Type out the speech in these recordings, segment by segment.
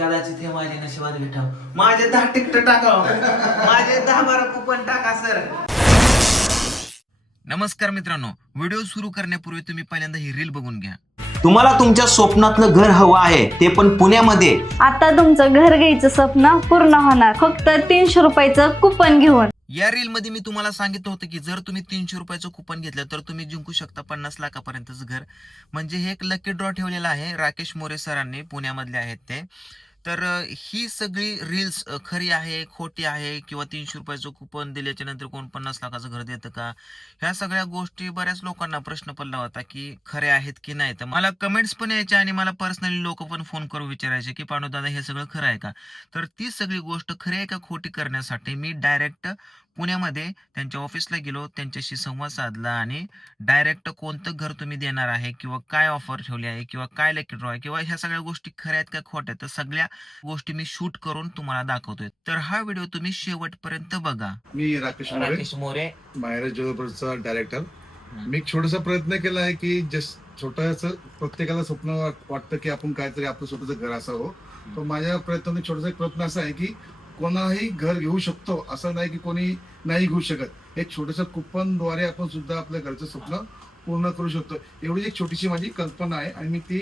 कदाचित हे माझे नशिबात भेटाव माझे दहा तिकट टाकाव. माझे दहा बारा कुपन टाका सर नमस्कार मित्रांनो. व्हिडिओ सुरू करण्यापूर्वी तुम्ही पहिल्यांदा ही रील बघून घ्या. तुम्हाला तुमच्या स्वप्नातलं घर हवं आहे ते पण पुण्यामध्ये. आता तुमचं घर घ्यायचं स्वप्न पूर्ण होणार. फक्त तीनशे रुपयाचं कुपन घेऊन. या रील मध्ये मी तुम्हाला सांगितलं होतं की जर तुम्ही तीनशे रुपयाचं कुपन घेतलं तर तुम्ही जिंकू शकता पन्नास लाखापर्यंतचं घर. म्हणजे हे एक लकी ड्रॉ ठेवलेलं आहे. राकेश मोरे सरांनी पुण्यामधले आहेत ते. तर ही सगळी रील्स खरी आहे खोटी आहे किंवा तीनशे रुपयाचं कुपन दिल्याच्या नंतर कोण पन्नास लाखाचं घर देतं का? ह्या सगळ्या गोष्टी बऱ्याच लोकांना प्रश्न पडला होता की खरे आहेत की नाही? तर मला कमेंट्स पण यायचे आणि मला पर्सनली लोक पण फोन करून विचारायचे की पांडू दादा हे सगळं खरं आहे का? तर ती सगळी गोष्ट खरी आहे का खोटी करण्यासाठी मी डायरेक्ट पुण्यामध्ये त्यांच्या ऑफिसला गेलो त्यांच्याशी संवाद साधला आणि डायरेक्ट कोणतं घर तुम्ही देणार आहे किंवा काय ऑफर ठेवली आहे किंवा काय लकी ड्रॉ आहे किंवा ह्या सगळ्या गोष्टी खऱ्या आहेत का खोट्या आहेत तर सगळ्या गोष्टी मी शूट करून तुम्हाला दाखवतोय. तर हा व्हिडिओ तुम्ही शेवटपर्यंत बघा. मी राकेश मोरे. राकेश मोरे. मायरा ज्वेलर्सचा डायरेक्टर मी एक छोटासा प्रयत्न केला आहे की जस छोटस प्रत्येकाला स्वप्न वाट- वाटतं की आपण काहीतरी आपलं स्वतःचं घर असावं. तर माझ्या प्रयत्नाने छोटासा एक प्रयत्न असा आहे की कोणालाही घर घेऊ शकतो असं नाही की कोणी नाही घेऊ शकत. एक छोटस कुपनद्वारे आपण सुद्धा आपल्या घरचं स्वप्न पूर्ण करू शकतो. एवढी एक छोटीशी माझी कल्पना आहे आणि मी ती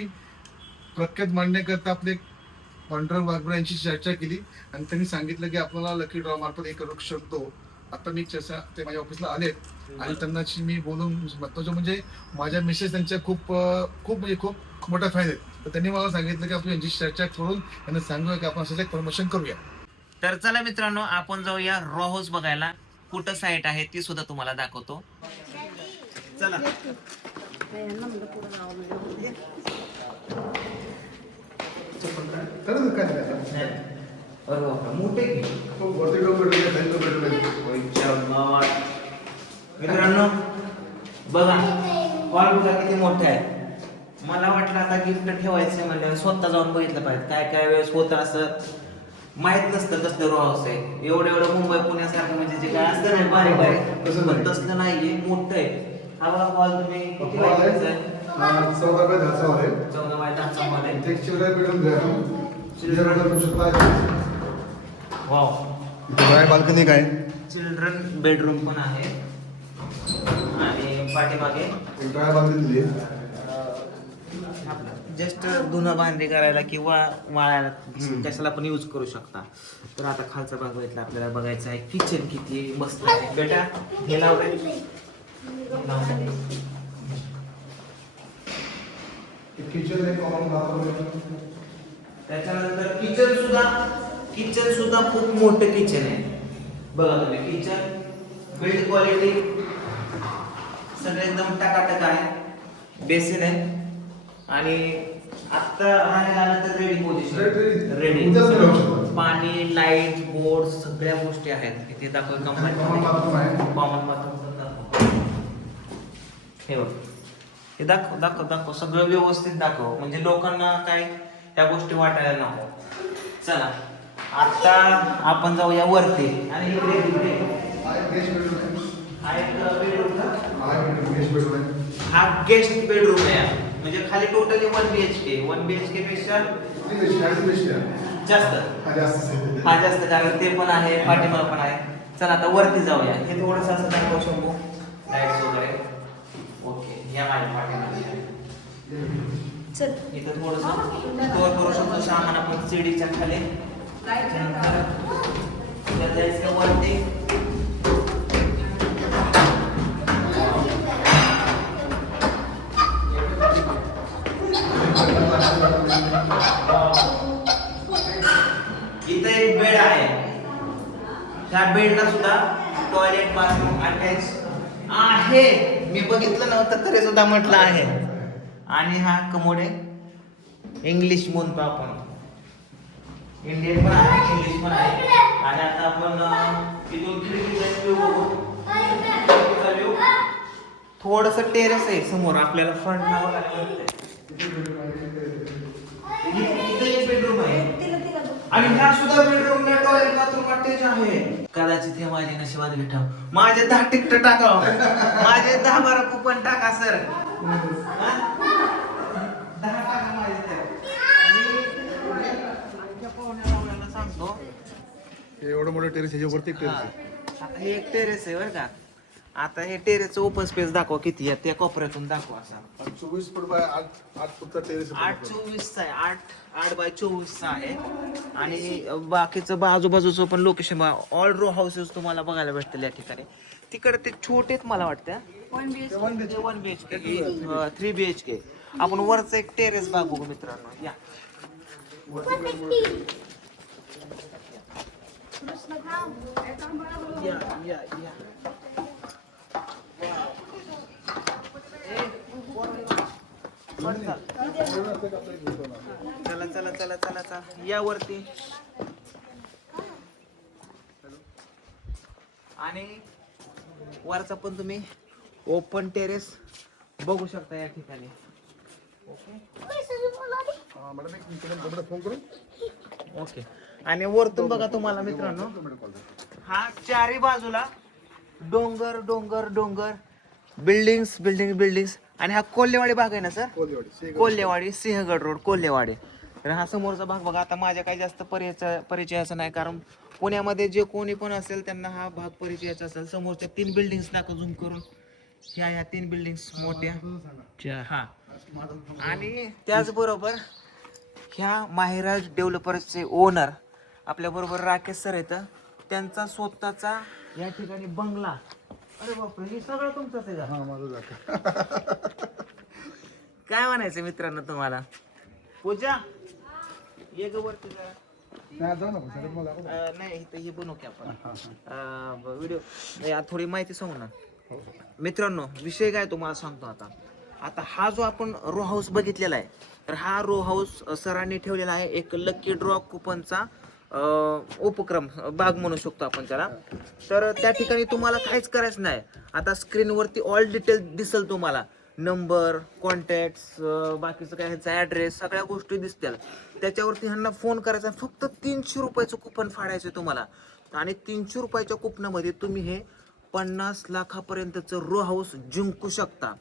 प्रख्यात मांडण्याकरता आपले पांढरंग वाघबरे यांची चर्चा केली आणि त्यांनी सांगितलं की आपल्याला लकी ड्रॉ मार्फत हे करू शकतो आता मी चर्चा ते माझ्या ऑफिसला आलेत आणि त्यांनाशी मी बोलून महत्वाचं म्हणजे माझ्या मिसेस त्यांच्या खूप खूप म्हणजे खूप मोठ्या फॅन आहेत. तर त्यांनी मला सांगितलं की आपण यांची चर्चा करून त्यांना सांगूया की आपण असं एक प्रमोशन करूया. तर चला मित्रांनो आपण जाऊया रॉ हाऊस बघायला. कुठं साईट आहे ती सुद्धा तुम्हाला दाखवतो. चला. मित्रांनो बघा हॉल बघा किती मोठे आहे मला वाटलं आता गिफ्ट ठेवायचं म्हणजे स्वतः जाऊन बघितलं पाहिजे. काय काय वेळेस होतं असं? माहीत नसतं कसलं रॉ हाऊस आहे एवढं एवढं मुंबई पुण्यासारखं म्हणजे जे काय असतं नाही बारीक बारीक तसं पण नाही. तसलं नाहीये मोठं आहे. हा बघा हॉल तुम्ही किती हॉल आहे. हा, चौदा बाय दहाचा हॉल आहे. चौदा बाय दहाचा हॉल आहे. एक चिल्ड्रन बेडरूम वाव इथे बाय बाल्कनी काय? चिल्ड्रन बेडरूम पण आहे. आणि पाठीमागे. ड्राय बाल्कनी दिली. जस्ट धुणं भांडी करायला किंवा वाळायला कशाला पण यूज करू शकता. तर आता खालचा भाग बघितला आपल्याला बघायचा आहे किचन किती मस्त आहे. बेटा हे. त्याच्यानंतर किचन सुद्धा किचन सुद्धा खूप मोठं किचन आहे. बघा तुम्ही किचन बिल्ड क्वालिटी सगळं एकदम टकाटक आहे. बेसिन आहे. आणि आता राहायला आलं तर रेडी पोझिशन. रेडी. पाणी लाइट बोर्ड सगळ्या गोष्टी आहेत. इथे दाखव कॉमन कंपनी कॉमन बाथरूम हे बघ. हे दाखव दाखव दाखव. सगळं व्यवस्थित दाखव. म्हणजे लोकांना काय त्या गोष्टी वाटायला नको. चला. आता आपण जाऊया वरती. आणि इकडे इकडे. हा गेस्ट बेडरूम आहे. म्हणजे खाली totally one B H K one B H K पेक्षा? जास्त. हा जास्त आहे. हा जास्त. कारण ते पण आहे पाठीमाग पण आहे. चला आता वरती जाऊया. हे थोडंसं असं दाखवू शंभू लाईट्स वगैरे. ओके या माझ्या पाठीमागे. चल. इथं थोडंसं कव्हर करू शकतो सामान आपण सीडीच्या खाली. त्याच्यानंतर इथं जायचं वरती. इथं एक बेड आहे. त्या बेडला सुद्धा टॉयलेट बाथरूम अटॅच आहे. मी बघितलं नव्हतं तरी सुद्धा म्हटलं आहे. आणि हा कमोड आहे. इंग्लिश म्हणतो आपण. इंडियन पण आहे इंग्लिश पण आहे. आणि आता आपण तिथून इथून खिडकीचा व्ह्यू बघू. थोडस टेरेस आहे समोर आपल्याला फ्रंटला बघायला मिळतंय. एक बेडरूम आहे. आणि ह्या सुद्धा बेडरूम ना टॉयलेट बाथरूम अटॅच आहे. कदाचित हे माझे नशिबात भेटाव माझे दहा तिकट टाकाव माझे दहा बारा कुपन टाका सर दहा टाका माझे हे एवढं मोठं टेरेस ह्याच्यावरती टेरेस आता हे एक टेरेस आहे बरं का. आता हे टेरेसचं ओपन स्पेस दाखवा किती आहे त्या कोपऱ्यातून दाखवा असा. चोवीस फूट बाय आठ आठ फूटचा टेरेस आठ चोवीसचा आहे आठ आठ बाय चोवीसचा आहे. आणि बाकीचं बा- आजूबाजूचं पण लोकेशन ऑल रो हाऊसेस तुम्हाला बघायला भेटतील या ठिकाणी. तिकडे ते छोटेच मला वाटतं one B H K three B H K आपण वरचं एक टेरेस बघू मित्रांनो. या. या या या. चला चला चला चला चला. या वरती. आणि वरचा पण तुम्ही ओपन टेरेस बघू शकता या ठिकाणी. ओके आणि वरतून बघा तुम्हाला मित्रांनो. हा चारी बाजूला डोंगर डोंगर डोंगर. बिल्डिंग्स बिल्डिंग बिल्डिंग्स आणि हा कोल्हेवाडी भाग आहे ना सर? कोल्हेवाडी सिंहगड रोड. कोल्हेवाडी तर हा समोरचा भाग बघा आता माझ्या काही जास्त परिचय परिचयाचा नाही कारण पुण्यामध्ये जे कोणी पण असेल त्यांना हा भाग परिचयाचा असेल. समोरच्या तीन बिल्डिंग्स दाखव झूम करून. ह्या ह्या तीन बिल्डिंग्स मोठ्या. हा. आणि त्याचबरोबर ह्या माहिराज डेव्हलपर्सचे ओनर आपल्या बरोबर राकेश सर येतं त्यांचा स्वतःचा या ठिकाणी बंगला. अरे बापरे हे सगळं तुमचंच आहे का? हा माझं काय म्हणायचं मित्रांनो तुम्हाला? पूजा ये ग वरती जरा. नाही जा ना सर मला अं, नाही इथं हे बनवू की आपण. व्हिडिओ थोडी माहिती सांगू ना. मित्रांनो विषय काय तुम्हाला सांगतो आता? आता हा जो आपण रो हाऊस बघितलेला आहे तर हा रो हाऊस सरांनी ठेवलेला आहे एक लकी ड्रॉ कुपनचा उपक्रम भाग म्हणू शकतो आपण त्याला. तर त्या ठिकाणी तुम्हाला काहीच करायचं नाही. आता स्क्रीनवरती ऑल डिटेल दिसेल तुम्हाला. नंबर कॉन्टॅक्ट बाकीचं काय ह्याचा ॲड्रेस सगळ्या गोष्टी दिसतील. त्याच्यावरती ह्यांना फोन करायचा. फक्त तीनशे रुपयाचं कुपन फाडायचं तुम्हाला. आणि तीनशे रुपयाच्या कुपनामध्ये तुम्ही हे पन्नास लाखापर्यंतचं रो हाऊस जिंकू शकता.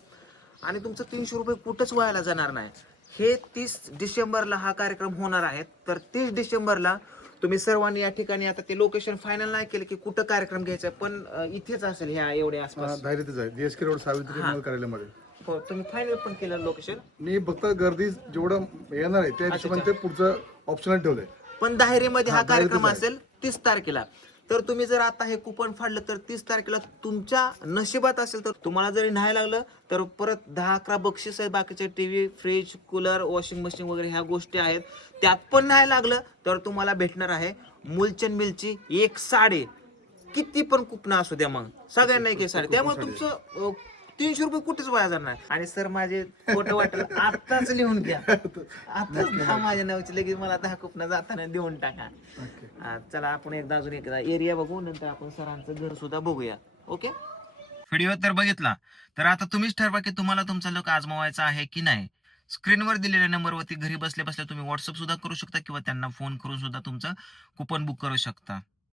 आणि तुमचं तीनशे रुपये कुठंच व्हायला जाणार नाही. हे तीस डिसेंबरला हा कार्यक्रम होणार आहे. तर तीस डिसेंबरला तुम्ही सर्वांनी या ठिकाणी आता ते लोकेशन फायनल नाही केलं की कुठं कार्यक्रम घ्यायचा पण अं, इथेच असेल ह्या एवढ्या आसपास. धैर्यच आहे. DSK road Savitri. मॉल कार्यालयामध्ये. हो तुम्ही फायनल पण केलं लोकेशन मी फक्त गर्दी जेवढं येणार आहे त्या हिशोबाने ते पुढचं ऑप्शनल ठेवलंय. पण दाहेरीमध्ये हा हा, कार्यक्रम. असेल तीस तारखेला. तर तुम्ही जर आता हे कुपन फाडलं तर तीस तारखेला तुमच्या नशिबात असेल तर तुम्हाला जरी नाही लागलं तर परत दहा अकरा बक्षीस आहे बाकीचे TV fridge cooler washing machine वगैरे ह्या गोष्टी आहेत. त्यात पण नाही लागलं तर तुम्हाला भेटणार आहे मुलचंद मिलची एक साडी. किती पण कुपन असू द्या मग. सगळ्यांना एक साडी. त्यामुळे तुमचं तीनशे रुपये कुठेच वाया जाणार नाही. आणि सर माझे फोटो वाटेल आत्ताच लिहून घ्या. आताच दहा माझ्या नावाची लगेच मला दहा कुपन जाताना देऊन टाका. हा, चला आपण एकदा अजून एकदा एरिया बघू नंतर आपण सरांचं घर सुद्धा बघूया. ओके? व्हिडिओ तर बघितला. तर आता तुम्हीच ठरवा की तुम्हाला तुमचा लोक आजमावायचा आहे की नाही. स्क्रीनवर दिलेल्या नंबरवरती घरी बसल्या बसल्या तुम्ही व्हॉट्सअप सुद्धा करू शकता किंवा त्यांना फोन करून सुद्धा तुमचं कुपन बुक करू शकता.